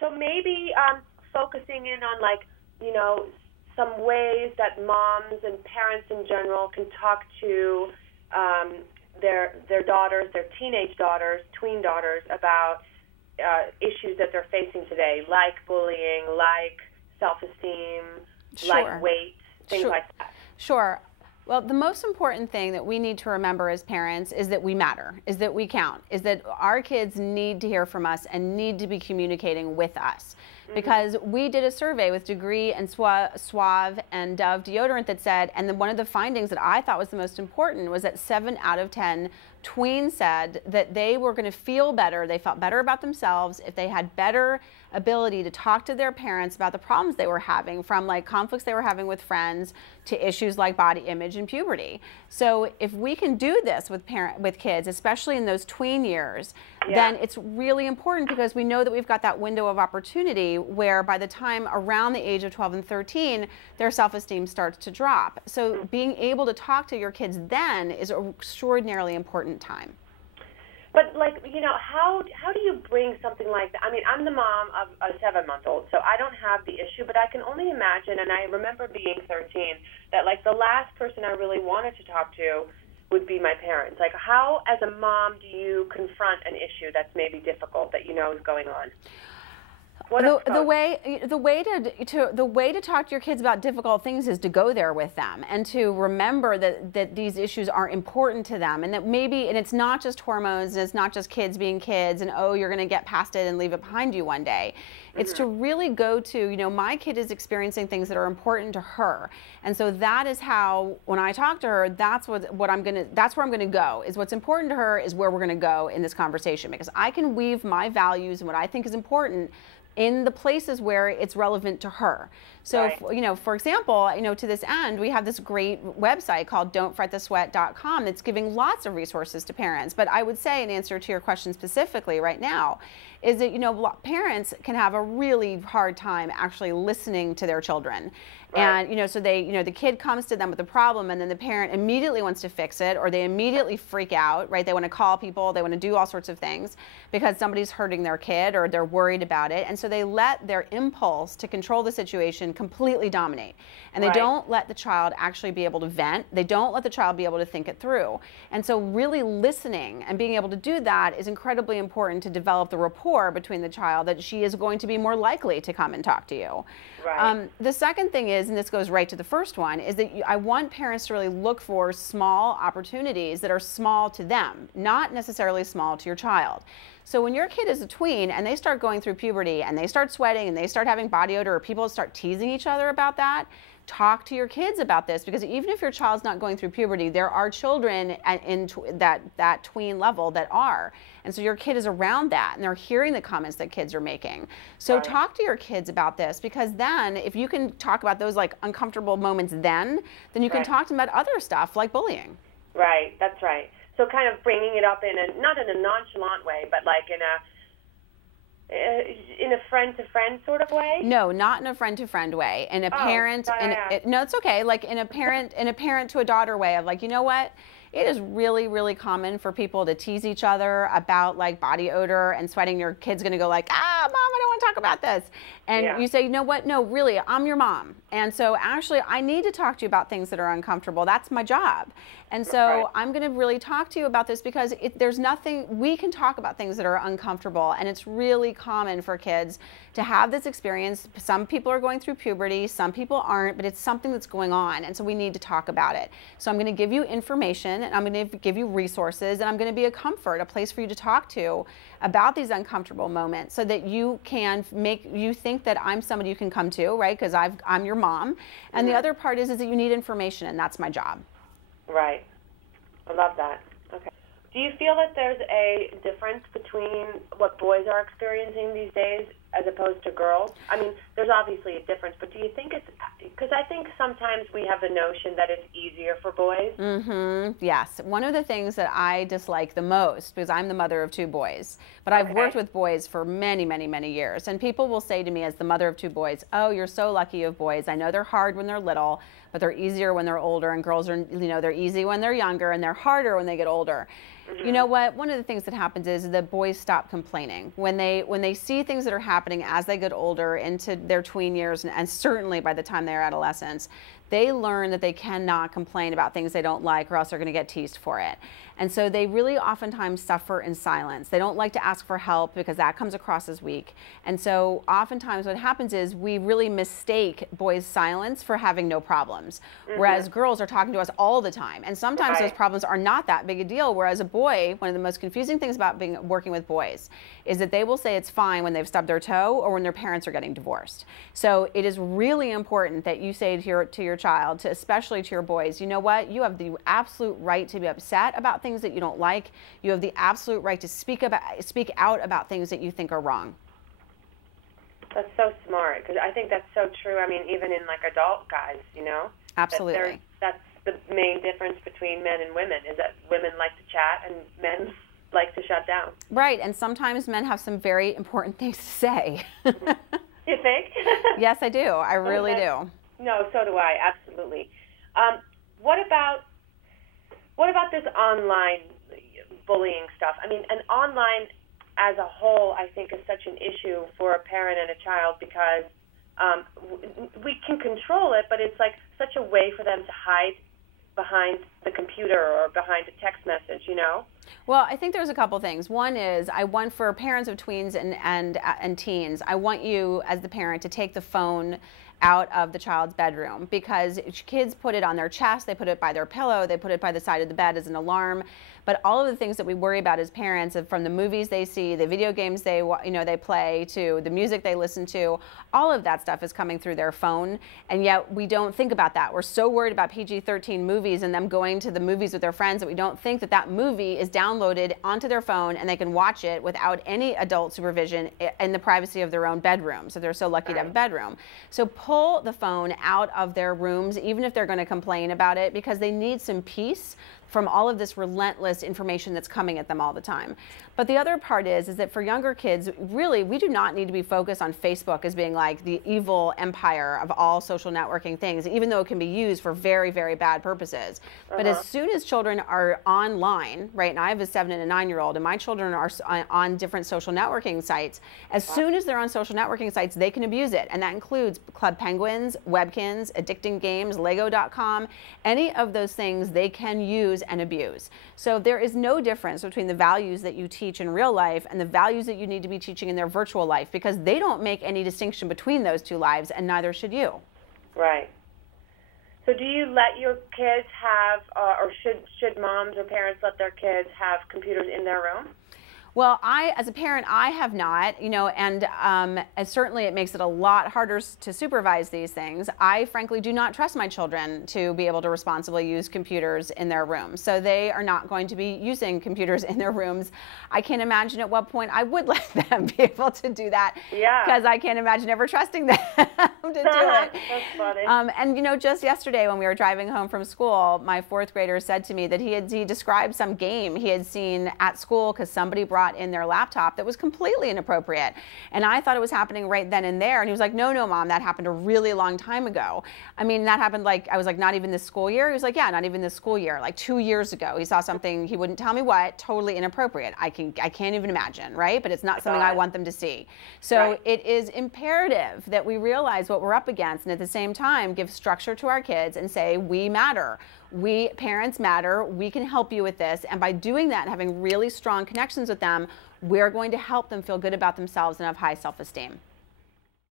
So maybe focusing in on, like, you know, some ways that moms and parents in general can talk to their daughters, their teenage daughters, tween daughters, about issues that they're facing today, like bullying, like self-esteem, like weight, things like that. Sure. Well, the most important thing that we need to remember as parents is that we matter, is that we count, is that our kids need to hear from us and need to be communicating with us. Because we did a survey with Degree and Suave and Dove deodorant that said, and then one of the findings that I thought was the most important was that 7 out of 10 tweens said that they were going to feel better, they felt better about themselves if they had better ability to talk to their parents about the problems they were having, from like conflicts they were having with friends to issues like body image and puberty. So if we can do this with kids, especially in those tween years, then it's really important, because we know that we've got that window of opportunity where by the time around the age of 12 and 13, their self-esteem starts to drop. So being able to talk to your kids then is an extraordinarily important time. But, like, you know, how do you bring something like that? I mean, I'm the mom of a 7-month-old, so I don't have the issue, but I can only imagine, and I remember being 13, that, like, the last person I really wanted to talk to would be my parents. Like, how, as a mom, do you confront an issue that's maybe difficult that you know is going on? The way to talk to your kids about difficult things is to go there with them and to remember that these issues are important to them, and that maybe, and it's not just hormones, and it's not just kids being kids and, oh, you're going to get past it and leave it behind you one day. It's to really go to, you know, my kid is experiencing things that are important to her, and so that is how, when I talk to her, that's where I'm going to go. Is what's important to her is where we're going to go in this conversation, because I can weave my values and what I think is important in the places where it's relevant to her. So, you know, for example, you know, to this end, we have this great website called don'tfretthesweat.com that's giving lots of resources to parents. But I would say, in answer to your question specifically right now, is that, you know, parents can have a really hard time actually listening to their children. And, you know, so they, you know, the kid comes to them with a problem, and then the parent immediately wants to fix it, or they immediately freak out, right? They want to call people, they want to do all sorts of things because somebody's hurting their kid or they're worried about it. And so they let their impulse to control the situation completely dominate. And they don't let the child actually be able to vent. They don't let the child be able to think it through. And so really listening and being able to do that is incredibly important to develop the rapport between the child, that she is going to be more likely to come and talk to you. The second thing is, and this goes right to the first one, is that I want parents to really look for small opportunities that are small to them, not necessarily small to your child. So when your kid is a tween and they start going through puberty and they start sweating and they start having body odor, or people start teasing each other about that, talk to your kids about this, because even if your child's not going through puberty, there are children in that tween level that are. And so your kid is around that, and they're hearing the comments that kids are making. So talk to your kids about this, because then if you can talk about those like uncomfortable moments then you can talk to them about other stuff like bullying. Right, that's right. So kind of bringing it up in a, not in a nonchalant way, but like in a friend-to-friend sort of way? No, not in a friend-to-friend way. In a parent, no, it's okay. Like in a parent to a daughter way of like, you know what? It is really, really common for people to tease each other about like body odor and sweating. Your kid's going to go like, ah, Mom, I don't want to talk about this. And you say, you know what? No, really, I'm your mom. And so actually, I need to talk to you about things that are uncomfortable. That's my job. And so I'm going to really talk to you about this, because there's nothing, we can talk about things that are uncomfortable. And it's really common for kids to have this experience. Some people are going through puberty, some people aren't, but it's something that's going on. And so we need to talk about it. So I'm going to give you information, and I'm going to give you resources, and I'm going to be a comfort, a place for you to talk to about these uncomfortable moments, so that you can make you think that I'm somebody you can come to, right? Because I'm your mom. And the other part is that you need information, and that's my job. Right. I love that. Okay. Do you feel that there's a difference between what boys are experiencing these days as opposed to girls? I mean, there's obviously a difference, but do you think it's, because I think sometimes we have the notion that it's easier for boys. Yes. One of the things that I dislike the most, because I'm the mother of 2 boys, but I've worked with boys for many, many, many years, and people will say to me as the mother of 2 boys, oh, you're so lucky you have boys. I know they're hard when they're little, but they're easier when they're older, and girls are, you know, they're easy when they're younger, and they're harder when they get older. You know what? One of the things that happens is that boys stop complaining when they see things that are happening as they get older into their tween years, and certainly by the time they're adolescents. They learn that they cannot complain about things they don't like, or else they're going to get teased for it. And so they really oftentimes suffer in silence. They don't like to ask for help because that comes across as weak. And so oftentimes what happens is we really mistake boys' silence for having no problems, whereas girls are talking to us all the time. And sometimes those problems are not that big a deal, whereas a boy, one of the most confusing things about working with boys is that they will say it's fine when they've stubbed their toe or when their parents are getting divorced. So it is really important that you say to your child, especially to your boys, you know what? You have the absolute right to be upset about things that you don't like. You have the absolute right to speak out about things that you think are wrong. That's so smart, because I think that's so true. I mean, even in like adult guys, you know? Absolutely. That's the main difference between men and women, is that women like to chat and men like to shut down. Right, and sometimes men have some very important things to say. You think? Yes, I do. I really do. No, so do I, absolutely. What about this online bullying stuff? I mean, and online as a whole, I think, is such an issue for a parent and a child, because we can control it, but it's like such a way for them to hide behind the computer or behind a text message, you know? Well, I think there's a couple things. One is, I want, for parents of tweens and teens, I want you as the parent to take the phone out of the child's bedroom, because kids put it on their chest, they put it by their pillow, they put it by the side of the bed as an alarm. But all of the things that we worry about as parents, from the movies they see, the video games they play, to the music they listen to, all of that stuff is coming through their phone, and yet we don't think about that. We're so worried about PG-13 movies and them going to the movies with their friends that we don't think that that movie is downloaded onto their phone and they can watch it without any adult supervision in the privacy of their own bedroom. So they're so lucky to have a bedroom. So pull the phone out of their rooms, even if they're going to complain about it, because they need some peace from all of this relentless information that's coming at them all the time. But the other part is that for younger kids, really, we do not need to be focused on Facebook as being like the evil empire of all social networking things, even though it can be used for very, very bad purposes. But as soon as children are online, right, and I have a 7 and a 9-year-old, and my children are on different social networking sites, as soon as they're on social networking sites, they can abuse it. And that includes Club Penguins, Webkins, addicting games, Lego.com, any of those things they can use and abuse. So there is no difference between the values that you teach in real life and the values that you need to be teaching in their virtual life, because they don't make any distinction between those two lives, and neither should you. Right. So do you let your kids have, or should moms or parents let their kids have computers in their room? Well, as a parent, I have not, and certainly it makes it a lot harder to supervise these things. I frankly do not trust my children to be able to responsibly use computers in their rooms. So they are not going to be using computers in their rooms. I can't imagine at what point I would let them be able to do that. Yeah. Because I can't imagine ever trusting them to do it. That's funny. And just yesterday when we were driving home from school, my 4th grader said to me that he described some game he had seen at school because somebody brought in their laptop that was completely inappropriate. And I thought it was happening right then and there. And he was like, no, Mom, that happened a really long time ago. I mean, that happened I was like, not even this school year? He was like, yeah, not even this school year. Like 2 years ago, he saw something, he wouldn't tell me what, totally inappropriate. I can't even imagine, right? But it's not something I want them to see. So it is imperative that we realize what we're up against, and at the same time, give structure to our kids and say, we matter. We parents matter. We can help you with this. And by doing that and having really strong connections with them, we're going to help them feel good about themselves and have high self-esteem.